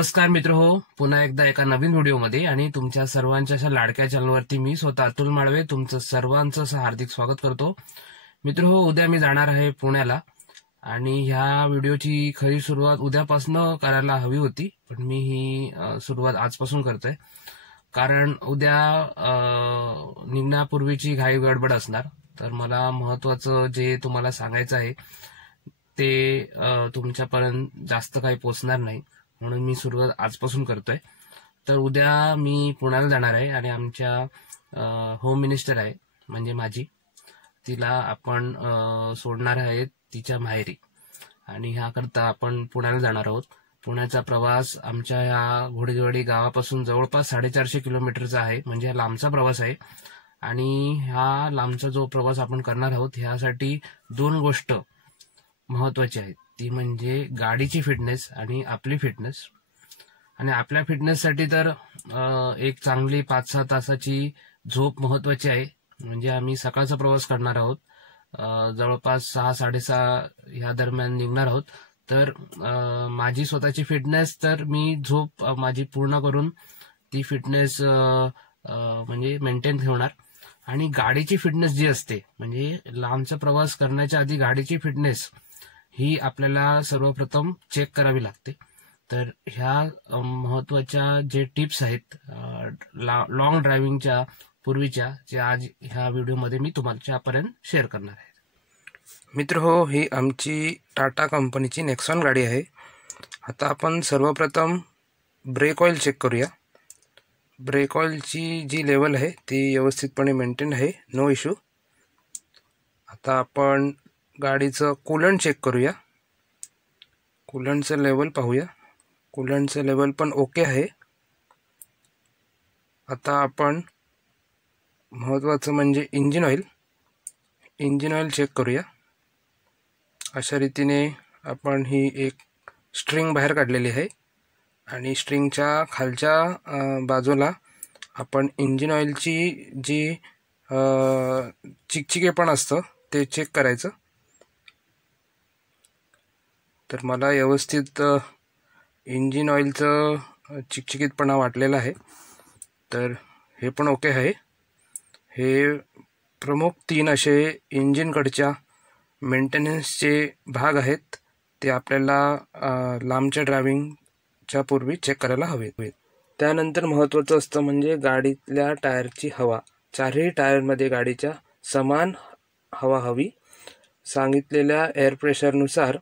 नमस्कार मित्र हो, पुन्हा एकदा एका नवीन व्हिडिओमध्ये आणि तुमच्या सर्वांच्या अशा लाडक्या चॅनलवरती मी स्वतः अतुल माळवे तुमचं सर्वांचं हार्दिक स्वागत करतो. मित्र हो, उद्या मी जाणार आहे पुण्याला आणि ह्या व्हिडिओची खरी सुरुवात उद्यापासून करायला हवी होती, पण मी ही सुरुवात आजपासून करतोय. कारण उद्या निघण्यापूर्वीची घाई गडबड असणार, तर मला महत्वाचं जे तुम्हाला सांगायचं आहे ते तुमच्यापर्यंत जास्त काही पोचणार नाही, म्हणून मी सुरुवात आजपासून करतोय. तर उद्या मी पुण्याला जाणार आहे आणि आमच्या होम मिनिस्टर आहे म्हणजे माझी, तिला आपण सोडणार आहे तिच्या माहेरी आणि ह्याकरता आपण पुण्याला जाणार आहोत. पुण्याचा प्रवास आमच्या ह्या घोडेजवाडी गावापासून जवळपास 450 किलोमीटरचा आहे, म्हणजे हा लांबचा प्रवास आहे. आणि हा लांबचा जो प्रवास आपण करणार आहोत ह्यासाठी दोन गोष्ट महत्वाची आहेत, ती म्हणजे गाडीची फिटनेस आणि आपली फिटनेस. आणि आपल्या फिटनेससाठी तर एक चांगली 5-6 तासाची झोप महत्वाची आहे. म्हणजे आम्ही सकाळचा प्रवास करणार आहोत, जवळपास 6-6:30 ह्या दरम्यान निघणार आहोत. तर माझी स्वतःची फिटनेस तर मी झोप माझी पूर्ण करून ती फिटनेस म्हणजे मेंटेन ठेवणार. आणि गाडीची फिटनेस जी असते म्हणजे लांबचा प्रवास करण्याच्या आधी गाडीची फिटनेस ही आपल्याला सर्वप्रथम चेक करावी लागते. तर ह्या महत्वाच्या जे टिप्स आहेत लॉंग ड्रायव्हिंगच्या पूर्वीच्या, जे आज ह्या व्हिडिओमध्ये मी तुमच्यापर्यंत शेअर करणार आहे. मित्र हो, ही आमची टाटा कंपनीची नेक्सॉन गाडी आहे. आता आपण सर्वप्रथम ब्रेक ऑइल चेक करूया. ब्रेक ऑइलची जी लेवल आहे ती व्यवस्थितपणे मेंटेन आहे, नो इश्यू. आता आपण गाडीचं कूलंट चेक करूया. कूलंटचं लेवल पाहूया. कूलंटचं लेवल पण ओके आहे. आता आपण महत्त्वाचं म्हणजे इंजिन ऑइल चेक करूया. अशा रीतीने आपण ही एक स्ट्रिंग बाहेर काढलेली आहे आणि स्ट्रिंगच्या खालच्या बाजूला आपण इंजिन ऑइलची जी चिकचिकेपण असतं ते चेक करायचं. तर मला व्यवस्थित इंजिन ऑइलचं चिकचिकीतपणा वाटलेला आहे, तर हे पण ओके आहे. हे प्रमुख 3 असे इंजिनकडच्या मेंटेनन्सचे भाग आहेत, ते आपल्याला लांबच्या ड्रायव्हिंगच्या पूर्वी चेक करायला हवे. त्यानंतर महत्त्वाचं असतं म्हणजे गाडीतल्या टायरची हवा. 4ही टायरमध्ये गाडीच्या समान हवा हवी. सांगितलेल्या एअर प्रेशरनुसार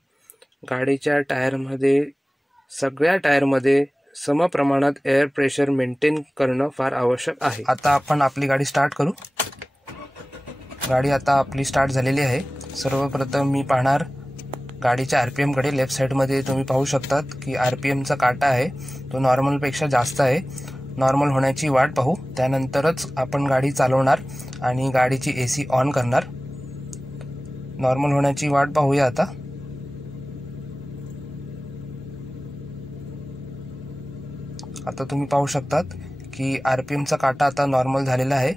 गाडीच्या सगळ्या टायरमध्ये समप्रमाणात एअर प्रेशर मेंटेन करणं फार आवश्यक आहे. आता आपण आपली गाडी स्टार्ट करू. गाडी आता आपली स्टार्ट झालेली आहे. सर्वप्रथम मी पाहणार गाडीच्या RPM कडे. लेफ्ट साईडमध्ये तुम्ही पाहू शकतात की RPMचा काटा आहे तो नॉर्मलपेक्षा जास्त आहे. नॉर्मल होण्याची वाट पाहू, त्यानंतरच आपण गाडी चालवणार आणि गाडीची AC ऑन करणार. नॉर्मल होण्याची वाट पाहूया. आता तुम्ही पाहू शकतात की RPMचा काटा आता नॉर्मल झालेला आहे.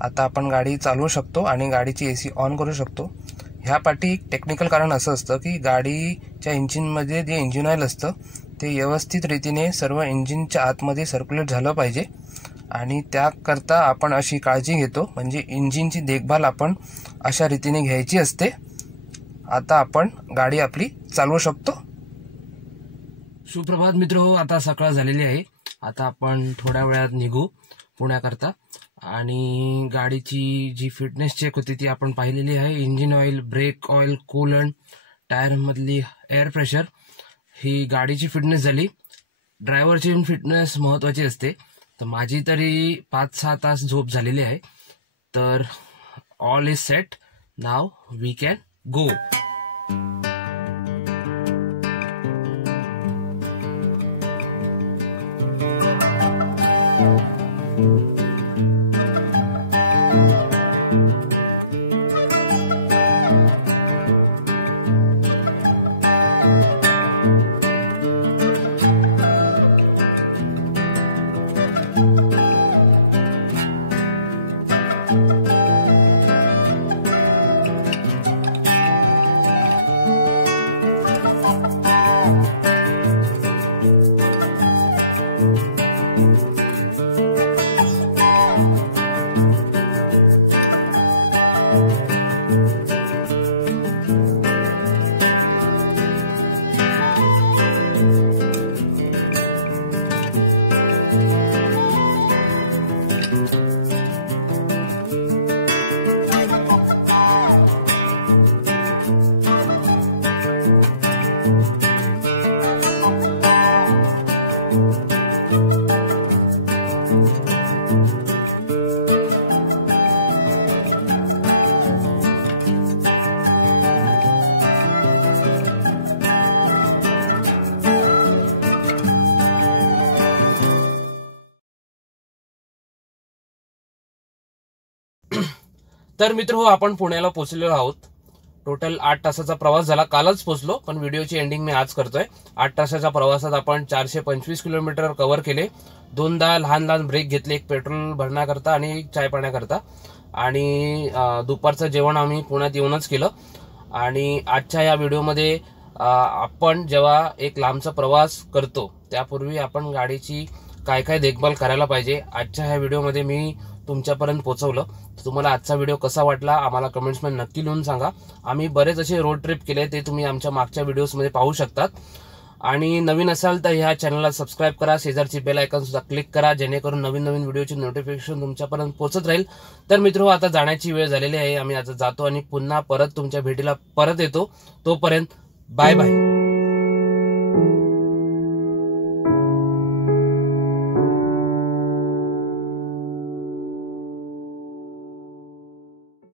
आता आपण गाडी चालवू शकतो आणि गाडीची AC ऑन करू शकतो. ह्यापाठी एक टेक्निकल कारण असं असतं की गाडीच्या इंजिनमध्ये जे इंजिन ऑइल असतं ते व्यवस्थित रीतीने सर्व इंजिनच्या आतमध्ये सर्क्युलेट झालं पाहिजे आणि त्याकरता आपण अशी काळजी घेतो, म्हणजे इंजिनची देखभाल आपण अशा रीतीने घ्यायची असते. आता आपण गाडी आपली चालवू शकतो. सुप्रभात मित्र हो, आता सकाळ झालेली आहे. आता आपण थोड्या वेळात निघू पुण्याकरता. आणि गाडीची जी फिटनेस चेक होती ती आपण पाहिलेली आहे. Engine oil, brake oil, coolant, टायरमधली एअर प्रेशर, ही गाडीची फिटनेस झाली. ड्रायव्हरची फिटनेस महत्वाची असते. तर माझी तरी 5-6 तास झोप झालेली आहे. तर all is set, now we can go. तर मित्र हो, आपण पुण्याला पोहोचलेलो आहोत. टोटल 8 तासाचा प्रवास झाला. कालच पोहोचलो, पण व्हिडिओची एंडिंग मी आज करतोय. 8 तासाच्या प्रवासात आपण 425 किलोमीटर कव्हर केले. 2दा लहान लहान ब्रेक घेतले, एक पेट्रोल भरण्याकरता आणि एक चाय पाण्याकरता. आणि दुपारचं जेवण आम्ही पुण्यात येऊनच केलं. आणि आजच्या या व्हिडिओमध्ये आपण जेव्हा एक लांबचा प्रवास करतो त्यापूर्वी आपण गाडीची काय काय देखभाल करायला पाहिजे, आजच्या ह्या व्हिडिओमध्ये मी तुमच्यापर्यंत पोहोचवलं. तुम्हाला आजचा व्हिडिओ कसा वाटला आम्हाला कमेंट्समध्ये नक्की लिहून सांगा. आम्ही बरेच असे रोड ट्रिप केले, ते तुम्ही आमच्या मागच्या व्हिडिओजमध्ये पाहू शकतात. आणि नवीन असाल तर ह्या चॅनलला सबस्क्राईब करा, शेजारची बेल आयकॉन सुद्धा क्लिक करा, जेणेकरून नवीन नवीन व्हिडिओची नोटिफिकेशन तुमच्यापर्यंत पोहोचत राहील. तर मित्र, आता जाण्याची वेळ झालेली आहे. आम्ही आता जातो आणि पुन्हा परत तुमच्या भेटीला परत येतो. तोपर्यंत बाय बाय.